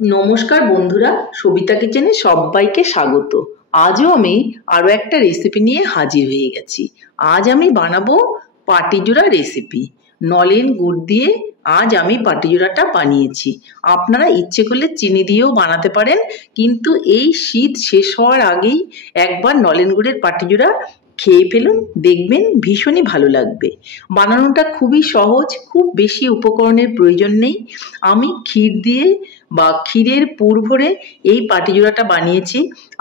নমস্কার বন্ধুরা, সবিতা কিচেনে সবাইকে স্বাগত। আজও আমি আরও একটা রেসিপি নিয়ে হাজির হয়ে গেছি। আজ আমি বানাবো পাটিজোড়া রেসিপি। নলেন গুড় দিয়ে আজ আমি পাটিজোড়াটা বানিয়েছি। আপনারা ইচ্ছে করলে চিনি দিয়েও বানাতে পারেন, কিন্তু এই শীত শেষ হওয়ার আগেই একবার নলেন গুড়ের পাটিজোড়া খেয়ে ফেলুন, দেখবেন ভীষণই ভালো লাগবে। বানানোটা খুবই সহজ, খুব বেশি উপকরণের প্রয়োজন নেই। আমি ক্ষীর দিয়ে বা ক্ষীরের পুর ভরে এই পাটিজোড়াটা বানিয়েছি।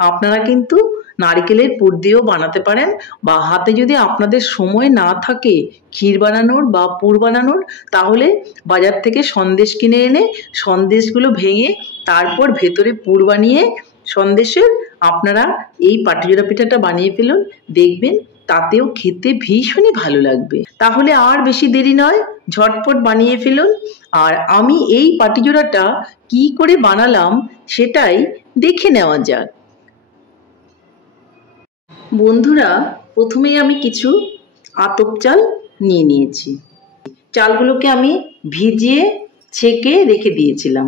আপনারা কিন্তু নারকেলের পুর দিয়েও বানাতে পারেন, বা হাতে যদি আপনাদের সময় না থাকে ক্ষীর বানানোর বা পুর বানানোর, তাহলে বাজার থেকে সন্দেশ কিনে এনে সন্দেশগুলো ভেঙে তারপর ভেতরে পুর বানিয়ে সন্দেশের আপনারা এই পাটিজোড়া পিঠাটা বানিয়ে ফেলুন, দেখবেন তাতেও খেতে ভীষণই ভালো লাগবে। তাহলে আর বেশি দেরি নয়, ঝটপট বানিয়ে ফেলুন। আর আমি এই পাটিজোড়াটা কি করে বানালাম সেটাই দেখে নেওয়া যাক। বন্ধুরা, প্রথমেই আমি কিছু আতপ চাল নিয়ে নিয়েছি। চালগুলোকে আমি ভিজিয়ে ছেঁকে রেখে দিয়েছিলাম,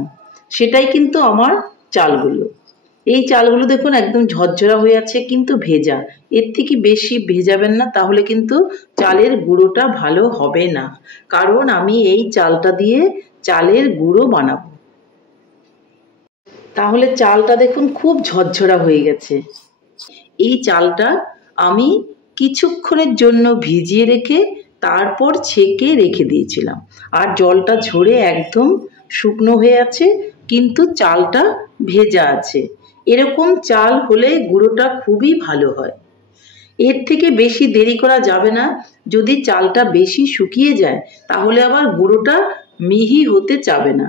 সেটাই কিন্তু আমার চালগুলো। এই চালগুলো দেখুন একদম ঝরঝরা হয়ে আছে, কিন্তু ভেজা। এর থেকে বেশি ভেজাবেন না, তাহলে কিন্তু চালের গুঁড়োটা ভালো হবে না। কারণ আমি এই চালটা দিয়ে চালের গুঁড়ো বানাবো। তাহলে চালটা দেখুন খুব ঝরঝরা হয়ে গেছে। এই চালটা আমি কিছুক্ষণের জন্য ভিজিয়ে রেখে তারপর ছেঁকে রেখে দিয়েছিলাম। আর জলটা ঝরে একদম শুকনো হয়ে আছে, কিন্তু চালটা ভেজা আছে। এরকম চাল হলে গুঁড়োটা খুবই ভালো হয়। এর থেকে বেশি দেরি করা যাবে না। যদি চালটা বেশি শুকিয়ে যায় তাহলে আবার গুঁড়োটা মিহি হতে চাবে না।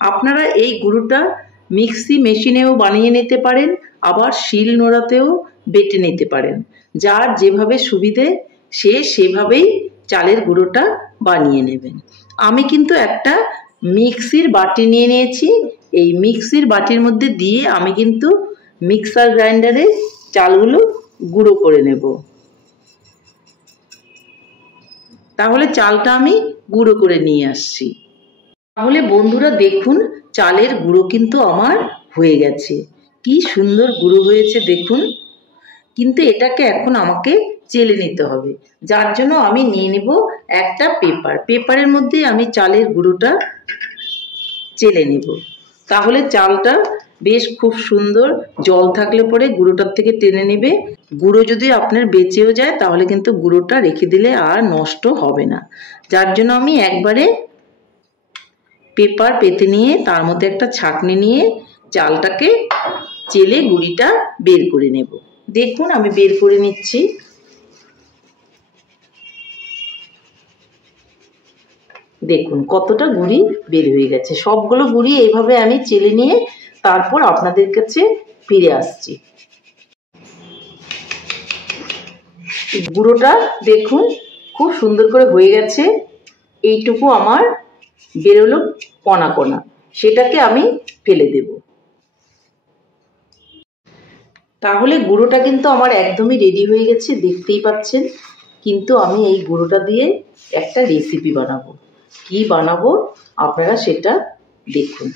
আপনারা এই গুঁড়োটা মিক্সি মেশিনেও বানিয়ে নিতে পারেন, আবার শিল নোড়াতেও বেটে নিতে পারেন। যার যেভাবে সুবিধে সে সেভাবেই চালের গুঁড়োটা বানিয়ে নেবেন। আমি কিন্তু একটা মিক্সির বাটি নিয়ে নিয়েছি। এই মিক্সির বাটির মধ্যে দিয়ে আমি কিন্তু মিক্সার গ্রাইন্ডারে চালগুলো গুঁড়ো করে নেব। তাহলে চালটা আমি গুঁড়ো করে নিয়ে আসছি। তাহলে বন্ধুরা দেখুন, চালের গুঁড়ো কিন্তু আমার হয়ে গেছে। কি সুন্দর গুঁড়ো হয়েছে দেখুন। কিন্তু এটাকে এখন আমাকে চেলে নিতে হবে, যার জন্য আমি নিয়ে নেব একটা পেপারের মধ্যে আমি চালের গুঁড়োটা চেলে নেব। তাহলে চালটা বেশ খুব সুন্দর জল থাকলে পরে গুঁড়োটার থেকে টেনে নেবে। গুঁড়ো যদি আপনার বেঁচেও যায় তাহলে কিন্তু গুঁড়োটা রেখে দিলে আর নষ্ট হবে না। যার জন্য আমি একবারে পেপার পেতে নিয়ে তার মধ্যে একটা ছাঁকনি নিয়ে চালটাকে চেলে গুঁড়িটা বের করে নেব। দেখুন আমি বের করে নিচ্ছি। দেখুন কতটা গুঁড়ি বের হয়ে গেছে। সবগুলো গুঁড়ি এইভাবে আমি চেলে নিয়ে তারপর আপনাদের কাছে ফিরে আসছি। গুঁড়োটা দেখুন খুব সুন্দর করে হয়ে গেছে। এইটুকু আমার বেরোলো কণা কণা, সেটাকে আমি ফেলে দেব। তাহলে গুঁড়োটা কিন্তু আমার একদমই রেডি হয়ে গেছে, দেখতেই পাচ্ছেন। কিন্তু আমি এই গুঁড়োটা দিয়ে একটা রেসিপি বানাবো। কি বানাবো আপনারা সেটা দেখুন।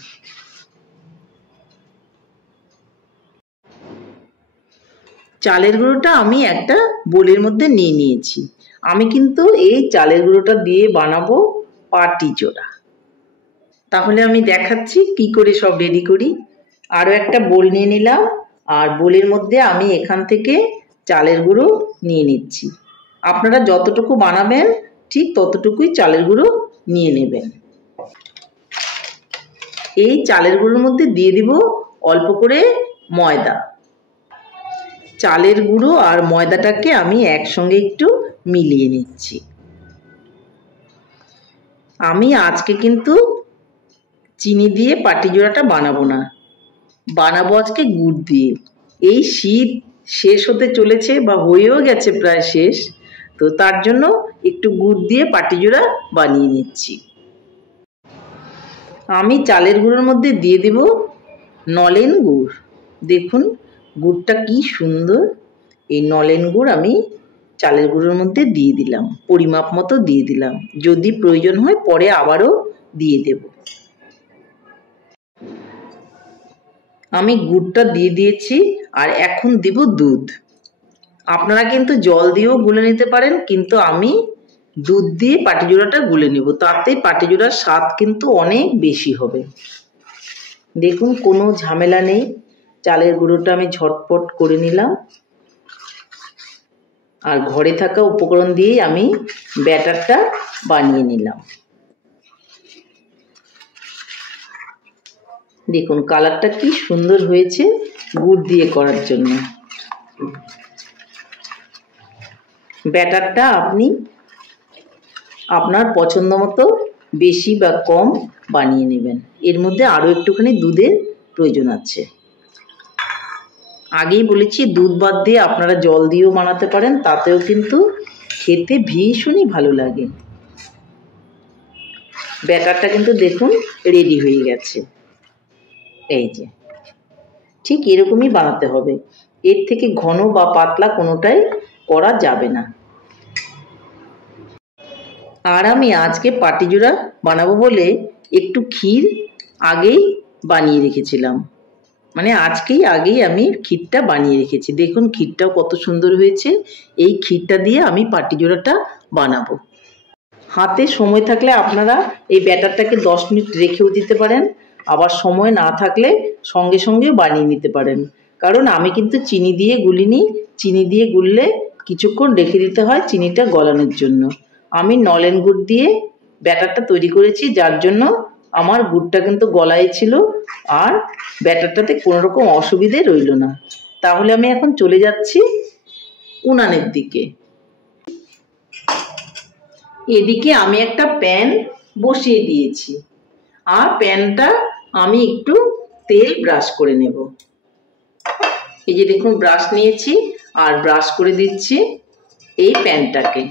চালের গুঁড়োটা আমি একটা বোলের মধ্যে নিয়ে নিয়েছি। আমি কিন্তু এই চালের গুঁড়োটা দিয়ে বানাবো পাটিজোড়া। তাহলে আমি দেখাচ্ছি কি করে সব রেডি করি। আরও একটা বোল নিয়ে নিলাম, আর বোলের মধ্যে আমি এখান থেকে চালের গুঁড়ো নিয়ে নিচ্ছি। আপনারা যতটুকু বানাবেন ঠিক ততটুকুই চালের গুঁড়ো নিয়ে নেবেন। এই চালের গুঁড়োর মধ্যে দিয়ে দিব অল্প করে ময়দা। চালের গুঁড়ো আর ময়দাটাকে আমি একসঙ্গে একটু মিলিয়ে নিচ্ছি। আমি আজকে কিন্তু চিনি দিয়ে পাটিজোড়াটা বানাবো না, বানাবো আজকে গুড় দিয়ে। এই শীত শেষ হতে চলেছে বা হয়েও গেছে প্রায় শেষ, তো তার জন্য একটু গুড় দিয়ে পাটিজোড়া বানিয়ে নিচ্ছি। আমি চালের গুঁড়োর মধ্যে দিয়ে দেব নলেন গুড়। দেখুন গুড়টা কি সুন্দর। এই নলেন গুড় আমি চালের গুঁড়োর মধ্যে দিয়ে দিলাম, পরিমাপ মতো দিয়ে দিলাম। যদি প্রয়োজন হয় পরে আবারও দিয়ে দেব। আমি গুড়টা দিয়ে দিয়েছি আর এখন দিব দুধ। আপনারা কিন্তু জল দিয়েও গুলে নিতে পারেন, কিন্তু আমি দুধ দিয়ে পাটিজোড়াটা গুলে নেব, তাতে পাটিজোড়ার স্বাদ কিন্তু অনেক বেশি হবে। দেখুন কোনো ঝামেলা নেই, চালের গুঁড়োটা আমি ঝটপট করে নিলাম আর ঘরে থাকা উপকরণ দিয়েই আমি ব্যাটারটা বানিয়ে নিলাম। দেখুন কালারটা কি সুন্দর হয়েছে গুড় দিয়ে করার জন্য। ব্যাটারটা আপনি আপনার পছন্দ মতো বেশি বা কম বানিয়ে নেবেন। এর মধ্যে আরও একটুখানি দুধের প্রয়োজন আছে। আগেই বলেছি দুধ বাদ দিয়ে আপনারা জল দিয়েও বানাতে পারেন, তাতেও কিন্তু খেতে ভীষণই ভালো লাগে। ব্যাটারটা কিন্তু দেখুন রেডি হয়ে গেছে। এই যে ঠিক এরকমই বানাতে হবে, এর থেকে ঘন বা পাতলা কোনোটাই করা যাবে না। আর আমি আজকে পাটিজোড়া বানাবো বলে একটু ক্ষীর আগেই বানিয়ে রেখেছিলাম, মানে আগেই আমি ক্ষীরটা বানিয়ে রেখেছি। দেখুন ক্ষীরটাও কত সুন্দর হয়েছে। এই ক্ষীরটা দিয়ে আমি পাটিজোড়াটা বানাবো। হাতে সময় থাকলে আপনারা এই ব্যাটারটাকে 10 মিনিট রেখেও দিতে পারেন, আবার সময় না থাকলে সঙ্গে সঙ্গে বানিয়ে নিতে পারেন। কারণ আমি কিন্তু চিনি দিয়ে গুলিনি, চিনি দিয়ে গুললে কিছুক্ষণ রেখে দিতে হয় চিনিটা গলানোর জন্য। আমি নলেন গুড় দিয়ে ব্যাটারটা তৈরি করেছি, যার জন্য আমার গুড়টা কিন্তু গলায় ছিল আর ব্যাটারটাতে কোনো রকম অসুবিধে রইল না। তাহলে আমি এখন চলে যাচ্ছি উনানের দিকে। এদিকে আমি একটা প্যান বসিয়ে দিয়েছি আর প্যানটা আমি একটু তেল ব্রাশ করে নেব। এই যে দেখুন ব্রাশ নিয়েছি আর ব্রাশ করে দিচ্ছি এই প্যানটাকে।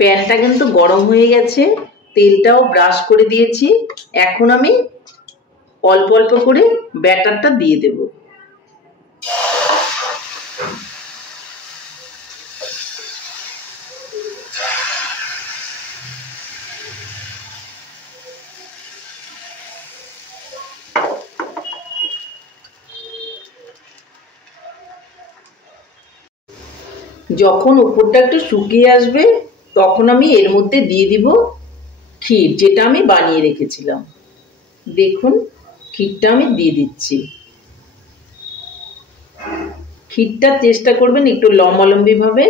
প্যানটা কিন্তু গরম হয়ে গেছে, তেলটাও ব্রাশ করে দিয়েছি। এখন আমি অল্প অল্প করে ব্যাটারটা দিয়ে দেব। যখন উপরটা একটু শুকিয়ে আসবে তখন আমি এর মধ্যে দিয়ে দিব ক্ষীর, যেটা আমি বানিয়ে রেখেছিলাম। দেখুন ক্ষীরটা আমি দিয়ে দিচ্ছি। ক্ষীরটা চেষ্টা করবেন একটু লম্বালম্বি ভাবে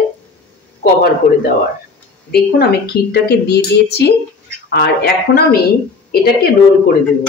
কভার করে দেওয়ার। দেখুন আমি ক্ষীরটাকে দিয়ে দিয়েছি আর এখন আমি এটাকে রোল করে দেব।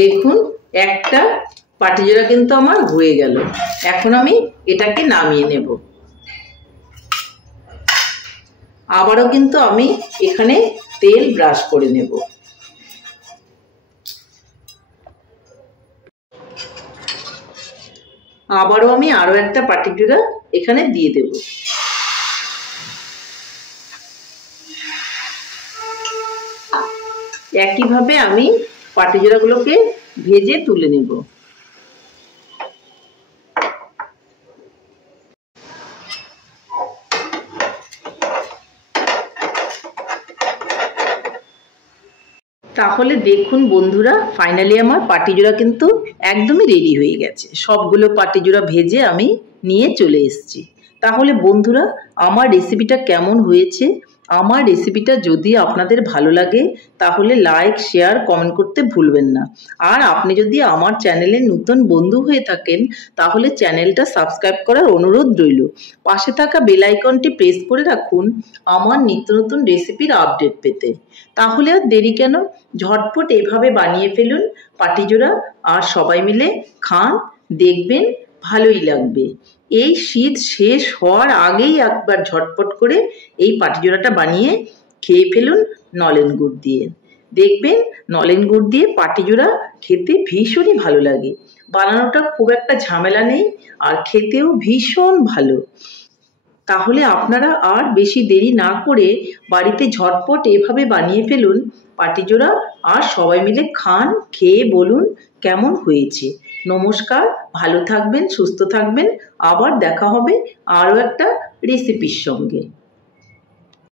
দেখুন একটা পাটিজোড়া কিন্তু আমার হয়ে গেল। এখন আমি এটাকে নামিয়ে নেব। আবারও কিন্তু আমি এখানে তেল ব্রাশ করে নেব। আবারও আমি আরো একটা পাটিজোড়া এখানে দিয়ে দেব। একইভাবে আমি পাটিজোড়াগুলোকে ভেজে তুলে নেব। তাহলে দেখুন বন্ধুরা, ফাইনালি আমার পাটিজোড়া কিন্তু একদমই রেডি হয়ে গেছে। সবগুলো পাটিজোড়া ভেজে আমি নিয়ে চলে এসেছি। তাহলে বন্ধুরা আমার রেসিপিটা কেমন হয়েছে? আমার রেসিপিটা যদি আপনাদের ভালো লাগে তাহলে লাইক, শেয়ার, কমেন্ট করতে ভুলবেন না। আর আপনি যদি আমার চ্যানেলে নতুন বন্ধু হয়ে থাকেন তাহলে চ্যানেলটা সাবস্ক্রাইব করার অনুরোধ রইল। পাশে থাকা বেল আইকনটি প্রেস করে রাখুন আমার নিত্য নতুন রেসিপির আপডেট পেতে। তাহলে আর দেরি কেন, ঝটপট এভাবে বানিয়ে ফেলুন পাটিজোড়া আর সবাই মিলে খান, দেখবেন ভালোই লাগবে। এই শীত শেষ হওয়ার আগেই একবার ঝটপট করে এই পাটিজোড়াটা বানিয়ে খেয়ে ফেলুন নলেন গুড় দিয়ে। দেখবেন নলেন গুড় দিয়ে পাটিজোড়া খেতে ভীষণই ভালো লাগে। বানানোটা খুব একটা ঝামেলা নেই আর খেতেও ভীষণ ভালো। তাহলে আপনারা আর বেশি দেরি না করে বাড়িতে ঝটপট এভাবে বানিয়ে ফেলুন পাটিজোড়া, আর সবাই মিলে খান, খেয়ে বলুন কেমন হয়েছে। নমস্কার, ভালো থাকবেন, সুস্থ থাকবেন। আবার দেখা হবে আরও একটা রেসিপির সঙ্গে।